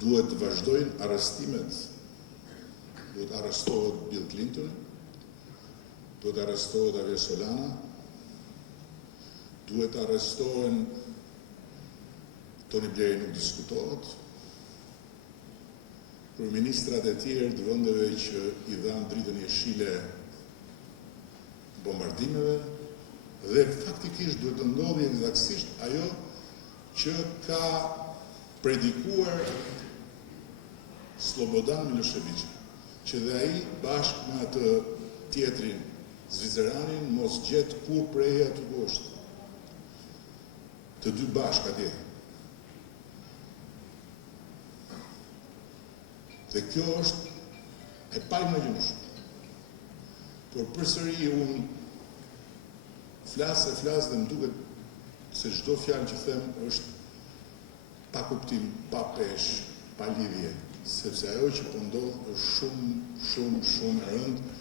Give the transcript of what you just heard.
Duhet të vazhdojnë arrestimet. Duhet arrestohet Bill Clinton, duhet arrestohet Javier Solana, duhet arrestohen Tony Blair nuk diskutohet, kryeministrat e tjerë të vendeve që i dhanë dritën jeshile bombardimeve, dhe faktikisht duhet të ndodhi eksaktësisht ajo që ka predikuar Slobodan Milošević, që dhe ai bashkë me atë tjetrin Zviceranin mos gjetë kur prej aty poshtë. Të dy bashkë atje. Dhe kjo është e paimagjinshme. Por përsëri unë flas dhe më duket se çdo fjalë që them është pa kuptim, pa peshë, pa lidhje, sepse ajo që po ndodh është shumë e rëndë